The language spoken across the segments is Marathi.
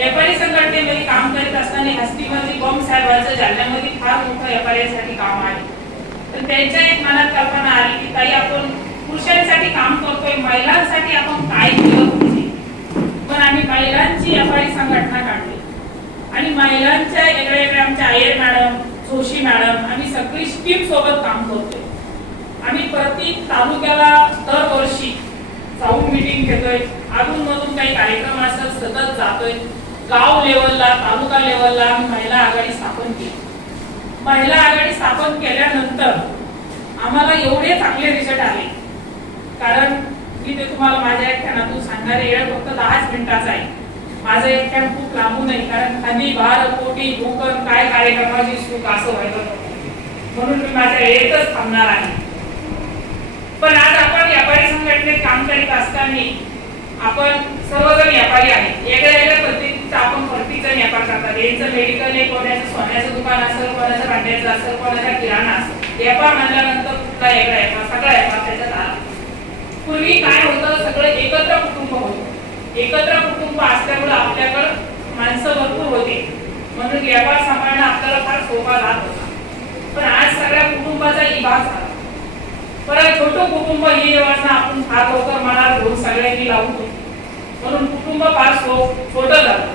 व्यापारी संघटनेमध्ये काम करीत असताना हस्तीमध्ये बॉम्ब साहेबांचं जालन्यामध्ये फार मोठं व्यापाऱ्यांसाठी काम आहे. तर त्यांच्या एक मनात कल्पना आली की ताई आपण पुरुषांसाठी काम करतोय महिलांसाठी आपण काय केलं पाहिजे? पण आम्ही महिलांची व्यापारी संघटना काढली. आणि महिलांच्या वेगळ्या वेगळ्या आमच्या आयर मॅडम जोशी मॅडम आम्ही सगळी टीम सोबत काम करतोय. आम्ही प्रत्येक तालुक्याला दरवर्षी जाऊन मिटिंग घेतोय. अजून मधून काही कार्यक्रम असतात सतत जातोय. गाव लेवलला तालुका लेवलला महिला आघाडी स्थापन केली. महिला आघाडी स्थापन केल्यानंतर आम्हाला एवढे चांगले रिझल्ट आले. कारण मी ते तुम्हाला माझ्या एकट्यानातून सांगणारे वेळ फक्त दहाच मिनिटाचा आहे. माझं व्याख्यान खूप लांबू नाही कारण खाली भार कोटी भूकन काय कार्यक्रमाची सुख असं व्हायचं. म्हणून मी माझ्या एकच थांबणार आहे. पण आज आपण व्यापारी संघटनेत काम करीत असताना आपण सर्वजण व्यापारी आहे वेगळ्या वेगळ्या पद्धतीचा आपण प्रत्येक जण व्यापार करतात यांचं मेडिकल आहे कोणाचं सोन्याचं दुकान असेल कोणाचं भांड्याचं असेल कोणाचा किराणा असेल व्यापार म्हणल्यानंतर कुठला वेगळा व्यापार सगळा व्यापार त्याच्यात आला. पूर्वी काय होतं सगळं एकत्र कुटुंब होतं. एकत्र कुटुंब असल्यामुळे आपल्याकडं माणसं भरपूर होते. म्हणून व्यापार सांभाळणं आपल्याला फार सोपा जात होता. पण आज सगळ्या कुटुंबाचा विभाग झाला. परत छोटं कुटुंब ही योजना आपण फार लवकर मनात घेऊन सगळ्यांनी लावून होतो म्हणून कुटुंब फार सो छोटं झालं.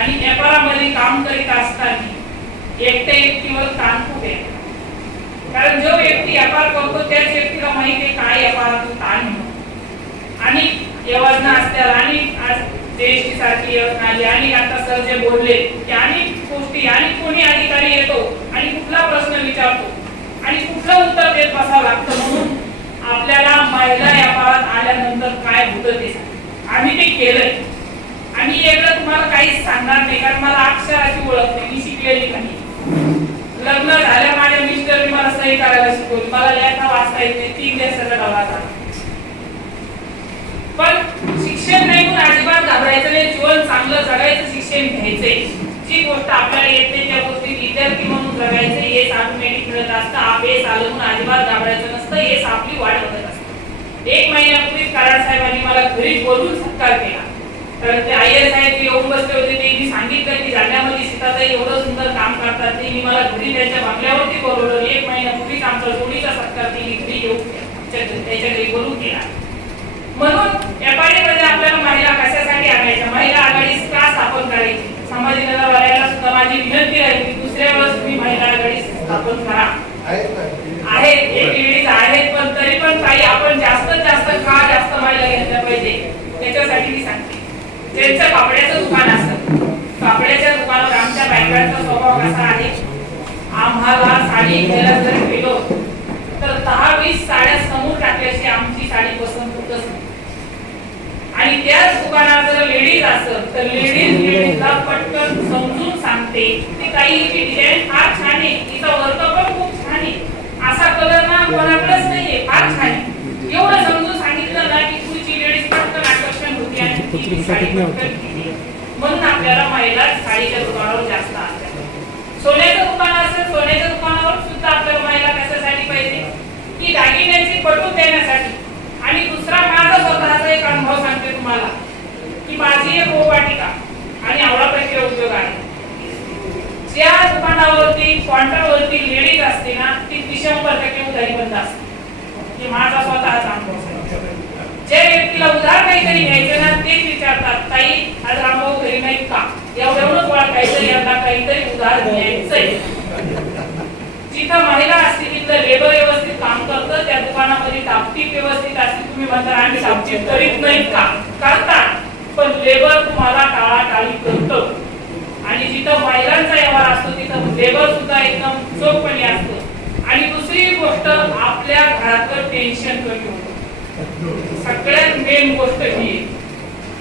आणि व्यापारामध्ये काम करीत असताना एकट्या व्यक्तीवर ताण खूप आहे. कारण जो व्यक्ती व्यापार करतो त्याच व्यक्तीला माहिती आहे काय व्यापारातून ताण म्हणून आणि योजना असतात आणि आज जीएसटी सारखी योजना आली आणि आता सर जे बोलले की अनेक गोष्टी आणि कोणी अधिकारी येतो आणि कुठला प्रश्न विचारतो आणि कुठलं उत्तर देत बसावं लागतं म्हणून आपल्याला महिला व्यापारात आल्यानंतर काय होतं ते आम्ही ते केलंय. आणि एवढं तुम्हाला काहीच सांगणार नाही कारण मला अक्षराची ओळख नाही मी शिकलेली नाही. लग्न झाल्या माझ्या मिस्टर मला सही करायला शिकवली. मला लेखा वाचता येत नाही. तीन दिवसाचा डबा पण शिक्षण नाही म्हणून अजिबात घाबरायचं नाही. जीवन चांगलं जगायचं शिक्षण घ्यायचंय. जी गोष्ट आपल्याला येत नाही त्या गोष्टी विद्यार्थी म्हणून जगायचं हेच ऑटोमॅटिक मिळत असतं. अभ्यास आलं म्हणून अजिबात घाबरायचं नसतं. हेच आपली वाढ बघत असतं. एक महिन्यापूर्वी कराड साहेबांनी मला घरी बोलून सत्कार केला. तर ते आय एस साहेब ते येऊन बसले होते ते मी सांगितलं की जालन्यामध्ये सीताताई एवढं सुंदर काम करतात ते मी मला घरी त्यांच्या बंगल्यावरती बोलवलं. एक महिन्यापूर्वीच आमचा जोडीचा सत्कार त्यांनी घरी येऊन त्याच्या घरी बोलून केला. म्हणून व्यापारीमध्ये आपल्याला महिला कशासाठी आणायच्या महिला आघाडी का स्थापन करायची संभाजीनगरवाल्याला सुद्धा माझी विनंती आहे की दुसऱ्या वेळेस तुम्ही महिला आघाडी स्थापन करा आहेत एक लेडीज आहेत पण तरी पण काही आपण जास्तीत जास्त का जास्त महिला घेतल्या पाहिजे त्याच्यासाठी मी सांगते ज्यांचं कापड्याचं दुकान असतं कापड्याच्या दुकानात आमच्या बायकांचा स्वभाव कसा आहे आम्हाला साडी घ्यायला जर गेलो तर दहा वीस साड्या समोर टाकल्याशी आमची साडी पसंत होतच नाही आणि त्याच दुकानात जर लेडीज असेल तर लेडीज लेडीजला पटकन काही हिची डिझाईन फार छान आहे. तिचा वर्क पण खूप छान आहे. असा कलर ना कोणाकडेच नाहीये. फार छान आहे. एवढं समजून सांगितलं ना की पुढची लेडीज पटकन आकर्षण होती आणि ती साडी पटकन घेते. म्हणून आपल्याला महिला साडीच्या दुकानावर जास्त सोन्याचं दुकान असेल सोन्याच्या दुकानावर सुद्धा आपल्याला महिला कशासाठी पाहिजे? की दागिन्यांची पटवून देण्यासाठी. आणि दुसरा माझा स्वतःचा एक अनुभव सांगते तुम्हाला. की माझी एक गोवाटिका आणि आवडा प्रक्रिया उद्योग आहे. ज्या दुकानावरती काउंटरवरती लेडीज असते ना ती शंभर टक्के उधारी बंद असते म्हणजे माझा स्वतःचा अनुभव जे व्यक्तीला उधार काहीतरी घ्यायचं ना तेच विचारतात ताई आज रामभाऊ घरी नाही का? एवढं एवढं काहीतरी यांना काहीतरी उधार घ्यायचंय. जिथं महिला असते तिथं लेबर व्यवस्थित काम करतं त्या दुकानामध्ये टापटीप व्यवस्थित असते. तुम्ही म्हणता आम्ही टापटीप करीत नाही का? करतात. पण लेबर तुम्हाला टाळाटाळी करतं. आणि जिथं महिलांचा व्यवहार असतो तिथं लेबर सुद्धा एकदम चोखपणे असतो. आणि दुसरी गोष्ट आपल्या घरातलं टेन्शन कमी होतं. सगळ्यात मेन गोष्ट ही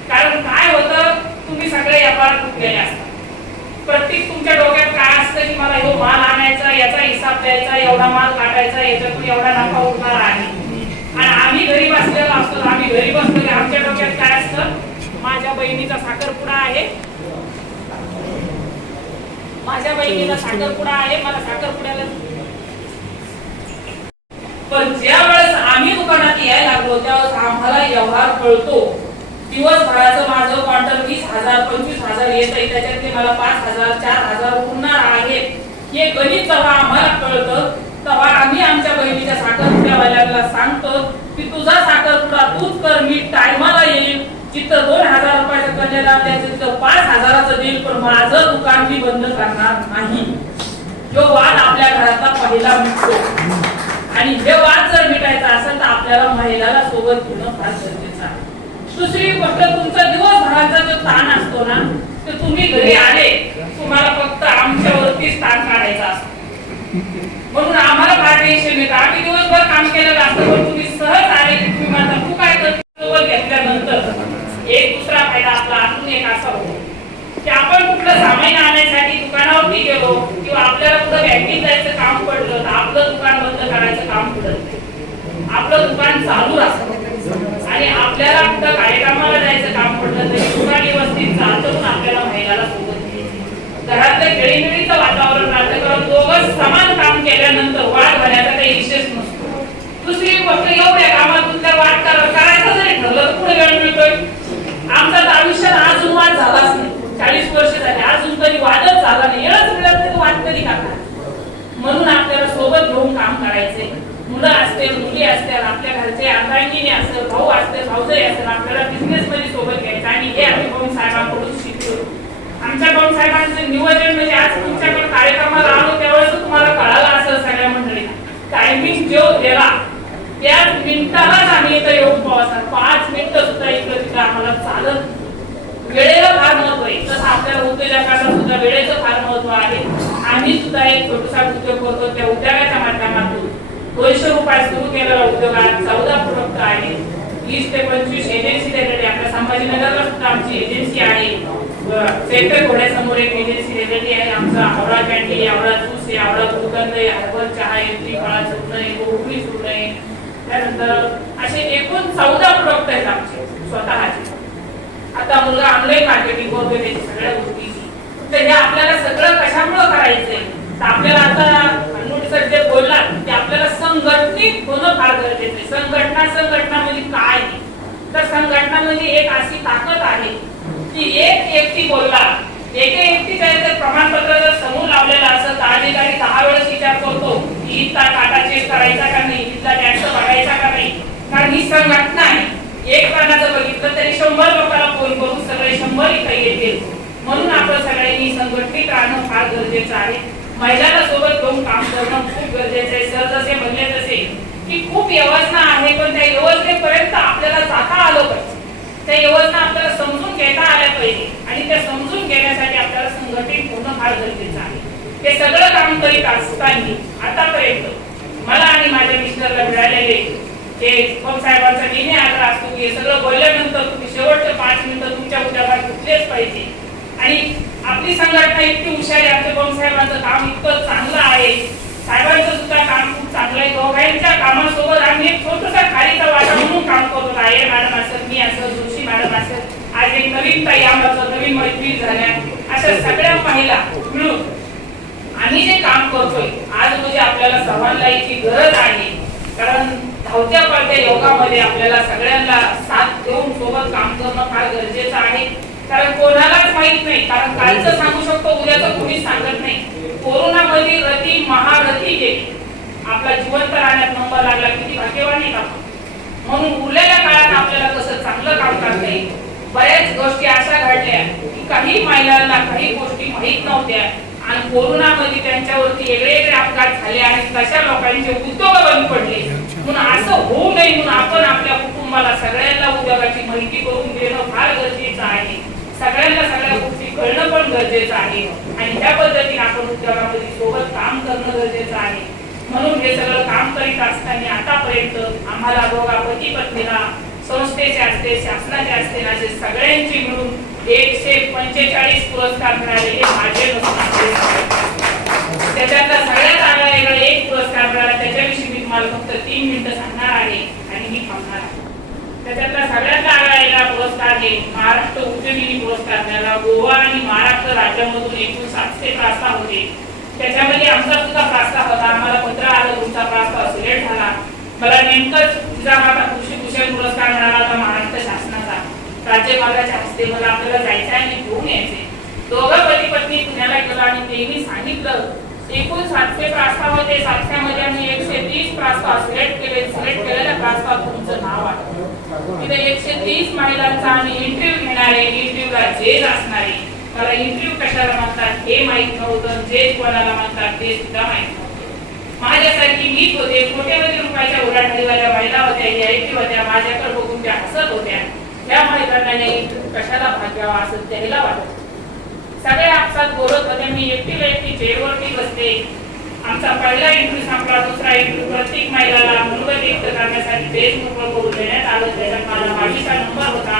कारण काय होतं तुम्ही सगळे व्यापार तुटलेले असतात. प्रत्येक तुमच्या डोक्यात काय असतं की मला ह्यो माल आणायचा याचा हिसाब द्यायचा एवढा माल काढायचा याच्यातून एवढा नफा उठणार आहे. आणि आम्ही घरी बसलेलो असतो आम्ही घरी बसलो आमच्या डोक्यात काय असतं? माझ्या बहिणीचा साखरपुडा आहे माझ्या बहिणीला साखरपुडा आहे मला साखरपुड्याला पण ज्या वेळेस आम्ही दुकानात यायला लागलो त्यावेळेस आम्हाला व्यवहार कळतो. दिवसभराचं माझं क्वार्टर वीस हजार पंचवीस हजार येत आहे त्याच्यातले मला पाच हजार चार हजार उरणार आहेत. हे गणित जेव्हा आम्हाला कळतं तेव्हा आम्ही आमच्या बहिणीच्या साखरपुड्यावाल्याला सांगतो की तुझा साखरपुडा तूच कर मी टायमाला येईल. तिथं दोन हजार रुपयाचं कन्यादान द्यायचं तिथं पाच हजाराचं देईल पण माझं दुकान मी बंद करणार नाही. जो वाद आपल्या घराचा पहिला मिटतो. आणि हे वाद जर मिटायचा असेल तर आपल्याला महिलाला सोबत घेणं फार गरजेचं आहे. दुसरी गोष्ट तुमचा दिवसभराचा जो ताण असतो ना ते तुम्ही घरी आले तुम्हाला फक्त आमच्यावरतीच ताण काढायचा असतो. म्हणून आम्हाला फार टेन्शन येतं. आम्ही दिवसभर काम केलेलं असतं पण तुम्ही सहज आले की तुम्ही म्हणता तू काय करतो सोबत घेतल्यानंतर एक दुसरा फायदा आपला अजून एक असा होतो. की आपण कुठलं सामान आणण्यासाठी दुकानावरती गेलो किंवा आपल्याला कुठं बँकेत जायचं काम पडलं तर आपलं दुकान बंद करायचं काम पडत नाही आपलं दुकान चालू असतं आणि आपल्याला कुठं कार्यक्रमाला जायचं काम पडलं तरी दुकान व्यवस्थित चालतं पण आपल्याला महिलाला सोबत घरातलं खेळीमेळीचं वातावरण राहतं कारण दोघं समान काम केल्यानंतर वाद घालायचा काही विशेष नसतो. दुसरी गोष्ट एवढ्या कामातून तर वाट करायचं जरी ठरलं तर पुढे वेळ मिळतोय. आमचा आयुष्यात अजून वाद झालाच नाही चाळीस वर्ष झाले. अजून कधी वादच झाला नाही. एवढंच मिळत नाही वाद कधी करणार म्हणून आपल्याला सोबत घेऊन काम करायचे मुलं असतील मुली असतील आपल्या घरचे अर्धांगिनी असेल भाऊ असतील भाऊजाई असेल आपल्याला बिझनेस मध्ये सोबत घ्यायचं. आणि हे आम्ही भाऊ साहेबांकडून शिकतो आमच्या भाऊ साहेबांचं नियोजन म्हणजे आज तुमच्याकडे कार्यक्रमाला आलो त्यावेळेस तुम्हाला कळालं असेल सगळ्या मंडळी. टायमिंग जो दिला त्याच मिनिटालाच आम्ही इथं येऊन पोहोचणार पाच मिनिटं सुद्धा इकडं तिथं आम्हाला चालत वेळेला फार महत्त्व आहे. तसं आपल्या उद्योजकांना सुद्धा वेळेचं फार महत्त्व आहे. आम्ही सुद्धा एक छोटासा उद्योग करतो. त्या उद्योगाच्या माध्यमातून दोनशे रुपयात सुरू केलेला उद्योग चौदा प्रोडक्ट आहे. वीस ते पंचवीस एजन्सी दिलेली आपल्या संभाजीनगरला सुद्धा आमची एजन्सी आहे. सेंटर घोड्यासमोर एक एजन्सी दिलेली आहे. आमचा आवळा कॅन्डी आवळा ज्यूस आहे आवळा गुलकंद आहे हर्बल चहा आहे त्रिफळा चूर्ण आहे गोकुळी चूर्ण आहे. त्यानंतर असे एकूण चौदा प्रोडक्ट आहेत आमचे स्वतःचे. आता मुलगा ऑनलाईन मार्केटिंग वगैरे सगळ्या गोष्टीची तर हे आपल्याला सगळं कशामुळे करायचंय? तर आपल्याला आता अनमोल सर जे बोलला ते आपल्याला संघटनित होणं फार गरजेचं आहे. संघटना संघटना म्हणजे काय? तर संघटना म्हणजे एक अशी ताकद आहे की एक व्यक्ती बोलला एका काय तर प्रमाणपत्र जर समोर लावलेलं असं तर अधिकारी दहा वेळेस विचार करतो इथला टाटा चेक करायचा का नाही? इथला टॅक्स भरायचा का नाही? कारण ही संघटना आहे एक पानाचं बघितलं तरी शंभर लोकांना फोन करून सगळे शंभर इथे येतील. म्हणून आपण सगळ्यांनी संघटित राहणं फार गरजेचं आहे. महिलांना सोबत घेऊन काम करणं खूप गरजेचं आहे. सर जसे म्हणले तसे की खूप योजना आहे पण त्या योजनेपर्यंत आपल्याला जाता आलं पाहिजे. त्या योजना आपल्याला समजून घेता आल्या पाहिजे. आणि त्या समजून घेण्यासाठी आपल्याला संघटित होणं फार गरजेचं आहे. ते सगळं काम करीत असताना आतापर्यंत मला आणि माझ्या मिस्टरला मिळालेले हे पब साहेबांचा नेहमी आग्रह असतो की हे सगळं बोलल्यानंतर तुम्ही शेवटचे पाच मिनिटं तुमच्या उद्यापास घेतलेच पाहिजे. आणि आपली संघटना इतकी हुशार आहे आमच्या पब साहेबांचं काम इतकं चांगलं आहे. साहेबांचं सुद्धा काम खूप चांगलं आहे. दोघांच्या कामासोबत आम्ही एक छोटसा खारीचा वाटा म्हणून काम करतो आहे मॅडम असेल मी असेल जोशी मॅडम असेल आज एक नवीन ताई आम्हाला नवीन मैत्री झाल्या अशा सगळ्या महिला मिळून आम्ही जे काम करतोय आज म्हणजे आपल्याला समानलाईची गरज आहे कारण धावत्या पडत्या योगामध्ये आपल्याला सगळ्यांना साथ देऊन सोबत काम करणं फार गरजेचं आहे. कारण कोणालाच माहीत नाही कारण कालचं सांगू शकतो उद्याचं कोणीच सांगत नाही. कोरोनामध्ये रती महारथी गेली आपला जिवंत राहण्यात नंबर लागला किती भाग्यवान आहे का? म्हणून उरलेल्या काळात आपल्याला कसं चांगलं काम करता येईल? बऱ्याच गोष्टी अशा घडल्या की काही महिलांना काही गोष्टी माहीत नव्हत्या आणि कोरोनामध्ये त्यांच्यावरती वेगळे वेगळे अपघात झाले आणि तशा लोकांचे उद्योग बंद पडले. म्हणून असं होऊ नये म्हणून आपण आपल्या कुटुंबाला सगळ्यांना उद्योगाची माहिती करून देणं फार गरजेचं आहे. सगळ्यांना सगळ्या गोष्टी कळणं पण गरजेचं आहे. आणि त्या पद्धतीने आपण उद्योगामध्ये सोबत काम करणं गरजेचं आहे. म्हणून हे सगळं काम करीत असताना आतापर्यंत आम्हाला दोघा पती पत्नीला संस्थेचे असते शासनाचे असते असे सगळ्यांची मिळून एकशे पंचेचाळीस पुरस्कार मिळालेले माझे नसून त्याच्यातला सगळ्यात आगळा वेगळा एक पुरस्कार मिळाला त्याच्याविषयी मी तुम्हाला फक्त तीन मिनिटं सांगणार आहे आणि मी थांबणार आहे. त्याच्यातला सगळ्यात आगळा पुरस्कार आहे महाराष्ट्र उच्चमिनी पुरस्कार त्याला गोवा आणि महाराष्ट्र राज्यामधून एकूण सातशे प्रस्ताव होते. त्याच्यामध्ये आमचा सुद्धा प्रस्ताव होता. आम्हाला पत्र आलं तुमचा प्रस्ताव सिलेक्ट झाला. मला नेमकंच जिजामाता कृषी भूषण पुरस्कार मिळाला होता महाराष्ट्र शासनाचा. राज्यपालाच्या हस्ते मला आपल्याला जायचं आहे आणि घेऊन यायचे दोघं पती पत्नी पुण्याला गेलो आणि तेही सांगितलं एकूण सातशे प्रास्ताव होते सातशेमध्ये आम्ही एकशे तीस प्रास्ताव सिलेक्ट केले. सिलेक्ट केलेल्या प्रास्ताव तुमचं नाव आहे. तिथे एकशे तीस महिलांचा आम्ही इंटरव्ह्यू घेणारे इंटरव्ह्यूला जेज असणारे मला इंटरव्ह्यू कशाला म्हणतात हे माहीत नव्हतं. जेज कोणाला म्हणतात ते सुद्धा माहीत नव्हतं. माझ्यासारखी मीच होते कोट्यवधी रुपयाच्या उलाढालीवाल्या महिला होत्या यायची होत्या माझ्याकडे बघून त्या हसत होत्या. त्या महिलांना नाही कशाला भाग्यावा असं त्याला वाटत सगळे आपसात बोलत होते. मी एकटीला एकटी चेअरवरती बसते. आमचा पहिला इंटरव्ह्यू संपला दुसरा इंटरव्ह्यू प्रत्येक महिलाला मुलगा व्यक्त करण्यासाठी पेज मोकळं करून देण्यात आलं. त्याच्यात माझा बावीसचा नंबर होता.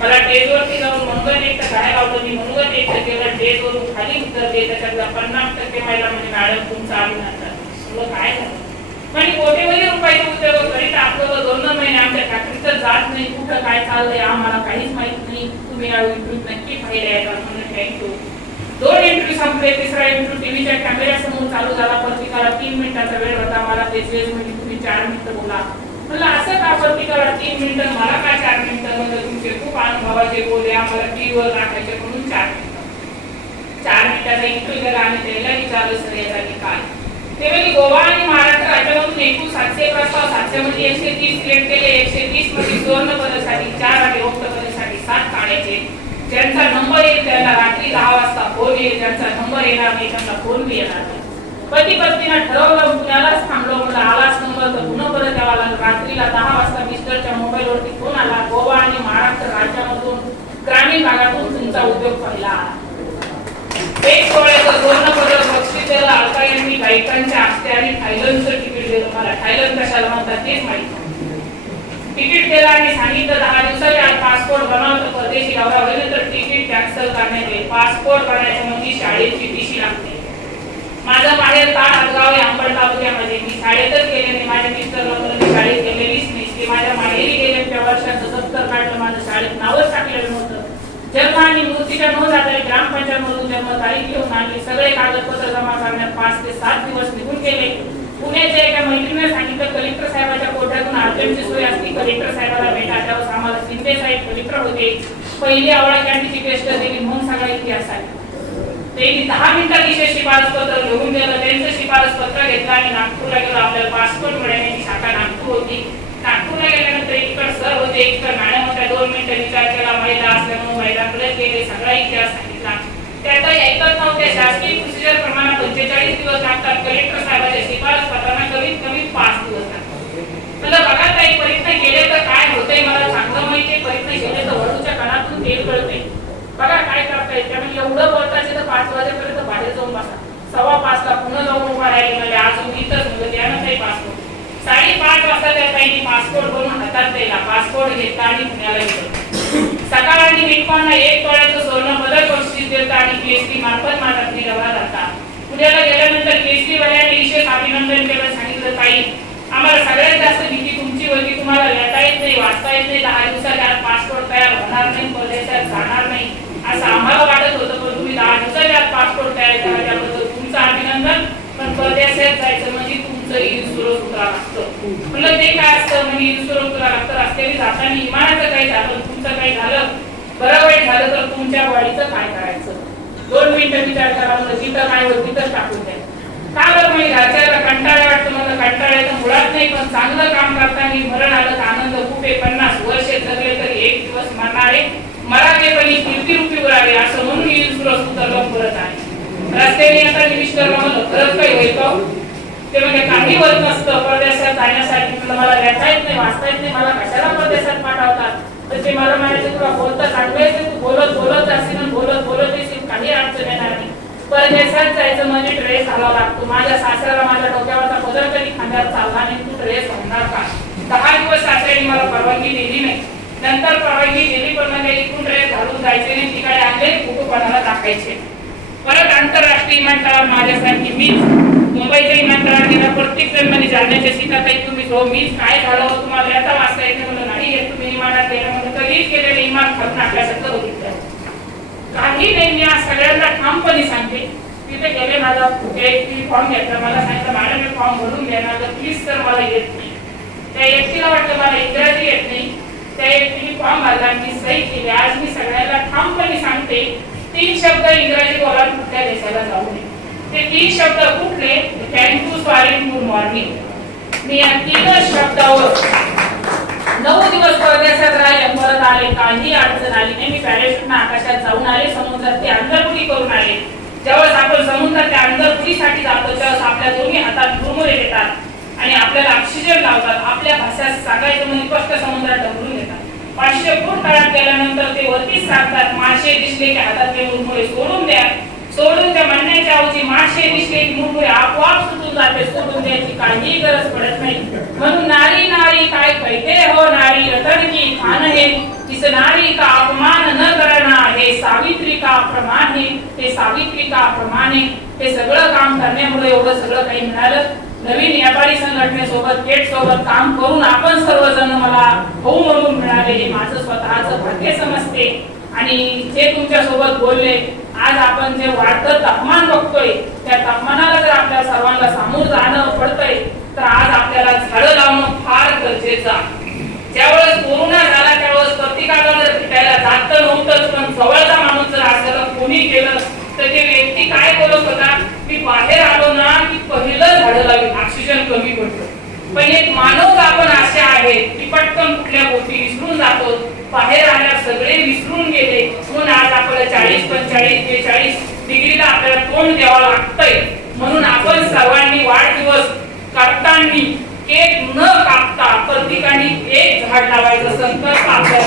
मला टेजवरती जाऊन मुलगा एक करायला होतं मी मनोगत एक केलं. टेजवरून खाली उतरते. त्याच्यातला पन्नास टक्के महिला म्हणजे मॅडम तुमचं अभिनंदन. म्हणलं काय झालं म्हणजे कोटीमध्ये रुपयाचे उद्योग करीत आपलं दोन दोन महिने आमच्या फॅक्टरीचं जात नाही कुठं काय चाललंय आम्हाला काहीच माहीत नाही. तुम्ही या इंटरव्ह्यू नक्की पाहिले आहेत म्हणून थँक्यू दोन इंटरव्ह्यू संपले तिसरा इंटरव्ह्यू टीव्हीच्या कॅमेऱ्या समोर चालू झाला पत्रिकाला तीन मिनिटाचा वेळ होता मला तेच वेळ म्हणजे तुम्ही चार मिनिटं बोला. म्हणलं असं का पत्रिकाला तीन मिनिटं मला काय चार मिनिटं? म्हणजे तुमचे खूप अनुभवाचे बोले आम्हाला टीव्हीवर दाखवायचे म्हणून चार मिनिटं. चार मिनिटाचा इंटरव्ह्यू झाला आणि त्याला विचारलं सर याचा निकाल. त्यावेळी म्हणजे गोवा आणि महाराष्ट्र राज्यामधून एकूण सातशे प्रस्ताव सातशे मध्ये एकशे तीस सिलेक्ट केले एकशे तीसमध्ये सुवर्ण पदासाठी चार आणि रोक्त पदासाठी सात काढायचे. ज्यांचा नंबर येईल त्यांना रात्री दहा वाजता फोन येईल ज्यांचा नंबर येणार नाही त्यांना फोन बी येणार नाही. पती पत्नीनं ठरवलं कुणालाच थांबलो म्हणलं आलाच नंबर तर पुन्हा परत यावा लागला. रात्रीला दहा वाजता मिस्टरच्या मोबाईलवरती फोन आला. गोवा आणि महाराष्ट्र राज्यामधून ग्रामीण भागातून तुमचा उद्योग पहिला. एक सोळ्याचं सुवर्ण पदक बक्षीस दिलं अलका यांनी गायकांच्या हस्ते आणि थायलंडचं तिकीट दिलं मला थायलंड कशाला म्हणतात तेच माहिती तिकीट केलं आणि सांगितलं दहा दिवसाच्या पासपोर्ट बनवतो परदेशी दौरा होईल तर तिकीट कॅन्सल करण्यात येईल. पासपोर्ट बनायचं म्हणजे शाळेची टीशी लागते? माझं बाहेर ताड हदगाव आहे अंबड तालुक्यामध्ये. मी शाळेतच गेले नाही माझ्या मिस्टरला म्हणून शाळेत गेलेलीच नाही. ते माझ्या माहेरी गेले त्या वर्षाचं दप्तर काढलं. माझं शाळेत नावच टाकलेलं नव्हतं. जन्म आणि मृत्यूच्या नोंद आधारे ग्रामपंचायत मधून जन्म तारीख घेऊन आणि सगळे कागदपत्र जमा करण्यात पाच ते सात दिवस निघून गेले. पुण्याच्या एका मैत्रिणीने सांगितलं कलेक्टर साहेबाच्या कोर्टातून अर्जंटची सोय असती कलेक्टर साहेबाला भेटा त्यावर आम्हाला शिंदे साहेब कलेक्टर होते. पहिली आवळा कॅन्टीची टेस्ट दिली म्हणून सगळा इतिहास आहे. त्यांनी दहा मिनिटात विशेष शिफारस पत्र लिहून दिलं त्यांचं शिफारस पत्र घेतलं आणि नागपूरला गेलो. आपल्याला पासपोर्ट मिळण्याची शाखा नागपूर होती. नागपूरला गेल्यानंतर इकडे सर होते इकडे मॅडम होत्या दोन मिनिटं विचार केला महिला असल्यामुळे महिलाकडे गेले सगळा इतिहास सांगितला. त्याचा ऐकत नव्हत्या शासकीय प्रोसिजर प्रमाणे पंचेचाळीस दिवस लागतात. कलेक्टर साहेबांच्या शिफारस पत्रांना कमीत कमी पाच दिवस लागतात. मला बघा ताई प्रयत्न केले तर काय होतंय मला चांगलं माहितीये प्रयत्न केले तर वडूच्या कणातून तेल कळते बघा काय करताय त्यामुळे एवढं बोलताचे तर पाच वाजेपर्यंत बाहेर जाऊन बसा. सव्वा पाचला पुन्हा जाऊन उभा राहिले म्हणजे आज इथंच म्हणजे त्यानं काही पास पासपोर्ट साडेपाच वाजता त्या ताईने पासपोर्ट बनवून हातात दिला पासपोर्ट घेतला आणि पुण्याला गेलो. सकाळ आणि निकमांना एक तोळ्याचं सोनं बदल बक्षीस देता आणि पीएचडी मार्फत माझा रवा जाता पुण्याला गेल्यानंतर पीएचडी वाल्याने विशेष अभिनंदन केलं. सांगितलं ताई आम्हाला सगळ्यात जास्त भीती तुमची होती. तुम्हाला लिहिता येत नाही वाचता येत नाही. दहा दिवसाच्या आत पासपोर्ट तयार होणार नाही परदेशात जाणार नाही. असं आम्हाला वाटत होतं पण तुम्ही दहा दिवसाच्या पासपोर्ट तयार करा त्याबद्दल तुमचं अभिनंदन पण परदेशात जायचं म्हणजे तुमचं इन्शुरन्स उतरा लागतं म्हणलं ते काय असतं म्हणजे इन्शुरन्स उतरा लागतं रस्त्याने जाताना इमानाचं काही झालं तुमचं काही झालं बरं वाईट झालं तर तुमच्या वाढीचं काय करायचं? दोन मिनिटं विचार करा म्हणलं जिथं काय होत तिथं टाकून द्या. का बरं म्हणजे घरच्याला कंटाळा वाटतं मला कंटाळ्याचं मुळात नाही पण चांगलं काम करताना मरण आलं आनंद कुठे पन्नास वर्ष जगले तर एक दिवस मरणारे मरावे पण ही कीर्ती रूपी उरावे असं म्हणून ही इन्शुरन्स उतरलं परत आहे. रस्त्याने आता मी म्हणलं परत काही होईल का हो? ते म्हणजे काही होत नसतं परदेशात जाण्यासाठी. तुला मला लिहिता येत नाही वाचता येत नाही मला कशाला परदेशात पाठवतात? तर ते मला म्हणायचे तुला बोलता चांगलं तू बोलत बोलत असेल बोलत बोलत येशील काही अडचण येणार नाही. परदेशात जायचं म्हणजे ड्रेस घालावा लागतो. माझ्या सासऱ्याला माझ्या डोक्यावरचा पदर कधी खांद्यावर चालला नाही तू ड्रेस घालणार का? दहा दिवस सासऱ्याने मला परवानगी दिली नाही. नंतर परवानगी दिली पण मला इथून ड्रेस घालून जायचे आणि तिकडे आणले कुटुंबाला दाखवायचे परत आंतरराष्ट्रीय विमानतळावर माझ्यासाठी मीच मुंबईच्या विमानतळावर गेला प्रत्येक जणमध्ये जाण्याच्या काही तुम्ही हो मीच काय झालं तुम्हाला याचा वाचता येत नाही म्हणलं नाही येत. तुम्ही विमानात गेलं म्हणलं कधीच गेलेलं विमान खाऊन आपल्यासारखं बघितलं काही नाही. मी आज सगळ्यांना ठामपणे सांगते तिथे गेले माझा फॉर्म घेतला मला सांगितलं मॅडम मी फॉर्म भरून घेणार तर प्लीज सर मला येत नाही. त्या व्यक्तीला वाटलं मला इंग्रजी येत नाही. त्या व्यक्तीने फॉर्म भरला मी सही केली. आज मी सगळ्याला ठामपणे सांगते तीन शब्द इंग्रजी बोला कुठल्या देशाला जाऊ नये. ते तीन शब्द कुठले? Thank you sorry good morning मी या तीन शब्दावर नऊ दिवस परदेशात राहिले परत आले काही अडचण आली नाही. मी पॅरेशूटनं आकाशात जाऊन आले समुद्रात ते अंतरपुरी करून आले. ज्यावेळेस आपण समुद्रात त्या अंतरपुरीसाठी जातो त्यावेळेस आपल्या दोन्ही हातात मुरमुरे देतात आणि आपल्याला ऑक्सिजन लावतात. आपल्या भाषेत सांगायचं म्हणजे स्पष्ट समुद्रात ढकलून येतात पाचशे फूट काळात गेल्यानंतर ते वरतीच सांगतात मासे दिसले की हातातले मुरमुरे सोडून द्या. सोडून त्या म्हणण्याच्या ऐवजी मासे दिसले की आपोआप सुटून जाते सोडून द्यायची काहीही गरज पडत नाही म्हणून नारी नारी काय कैते हो नारी रतन की खान हे तिस नारी का अपमान न करणा हे सावित्री का प्रमाण हे ते सावित्री का प्रमाण है हे सगळं काम करण्यामुळे एवढं सगळं काही मिळालं नवीन व्यापारी संघटनेसोबत केट सोबत काम करून आपण सर्वजण मला भाऊ म्हणून मिळाले हे माझं स्वतःच भाग्य समजते आणि जे तुमच्यासोबत बोलले आज आपण जे वाढतं तापमान बघतोय त्या तापमानाला जर आपल्या सर्वांना सामोर जाणं पडतंय तर आज आपल्याला झाडं लावणं फार गरजेचं आहे. ज्यावेळेस कोरोना झाला त्यावेळेस प्रत्येकाला जर भेटायला जात तर नव्हतंच पण जवळचा माणूस जर असल्याला कोणी केलं तर ते व्यक्ती काय करत होता? की बाहेर आलो ना की पहिलं झाडं लावी ऑक्सिजन कमी पडतं पण एक मानव आपण असे आहे की पटकन कुठल्या गोष्टी विसरून जातो बाहेर आल्या सगळे विसरून गेले. म्हणून आज आपल्याला चाळीस पंचेचाळीस बेचाळीस डिग्रीला आपल्याला तोंड द्यावं लागतंय. म्हणून आपण सर्वांनी वाढदिवस करताना केक न कापता प्रत्येकाने एक झाड लावायचं संकल्प आपल्या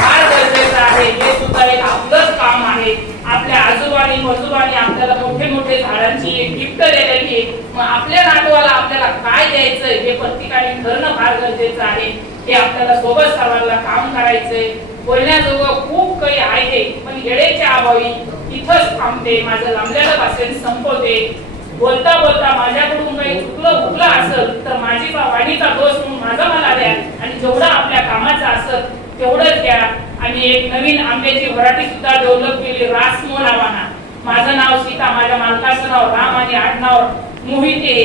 फार गरजेचं आहे. हे सुद्धा एक आपलंच काम आहे. आपल्या आजोबानी मजोबानी आपल्याला मोठे मोठे झाडांची एक गिफ्ट दिलेली मग आपल्या नातवाला आपल्याला काय द्यायचंय हे प्रत्येकाने ठरणं फार गरजेचं आहे. हे आपल्याला सोबत सर्वांना काम करायचंय. बोलण्याजोगं खूप काही आहे पण येडेच्या अभावी इथंच थांबते माझं लांबल्याला भाषण संपवते. बोलता बोलता माझ्याकडून काही चुकलं भुकलं असेल तर माझी वाणीचा दोष म्हणून माझा मला द्या. आणि जेवढा आपल्या कामाचं असेल तेवढंच द्या. आणि एक नवीन आंब्याची व्हरायटी सुद्धा डेव्हलप केली रासमो नावाना माझं नाव सीता माझ्या मालकाचं नाव राम आणि आडनाव मोहिते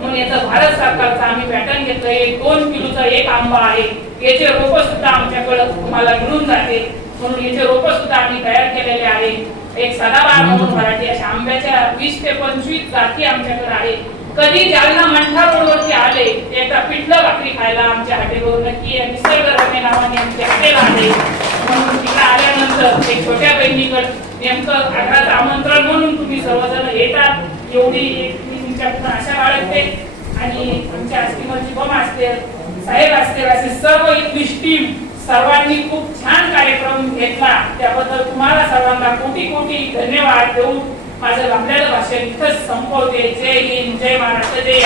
म्हणून याचं भारत सरकारचं आम्ही पॅटर्न घेतलं एक दोन किलोचा एक आंबा आहे. याचे रोप सुद्धा आमच्याकडे तुम्हाला मिळून जाते. म्हणून याचे रोप सुद्धा आम्ही तयार केलेले आहे. एक सदाबहार म्हणून व्हरायटी अशा आंब्याच्या वीस ते पंचवीस जाती आमच्याकडे आहे कधी जालना मंठा रोडवरती आले एकदा पिठलं भाकरी खायला आमच्या हॉटेलवर नक्की निसर्गरम्य नावाने आमचे हॉटेल आले म्हणून तिला आल्यानंतर एक छोट्या बहिणीकडे नेमकं आग्राचं आमंत्रण म्हणून तुम्ही सर्वजण येतात. एवढी एक मी तुमच्याकडून आशा बाळगते. आणि आमच्या आस्तीमरची बम असते साहेब असतील असे सर्व इंग्लिश टीम सर्वांनी खूप छान कार्यक्रम घेतला. त्याबद्दल तुम्हाला सर्वांना कोटी कोटी धन्यवाद देऊन माझं लांबलेलं भाषण इथंच संपवते. जय हिंद जय महाराष्ट्र जय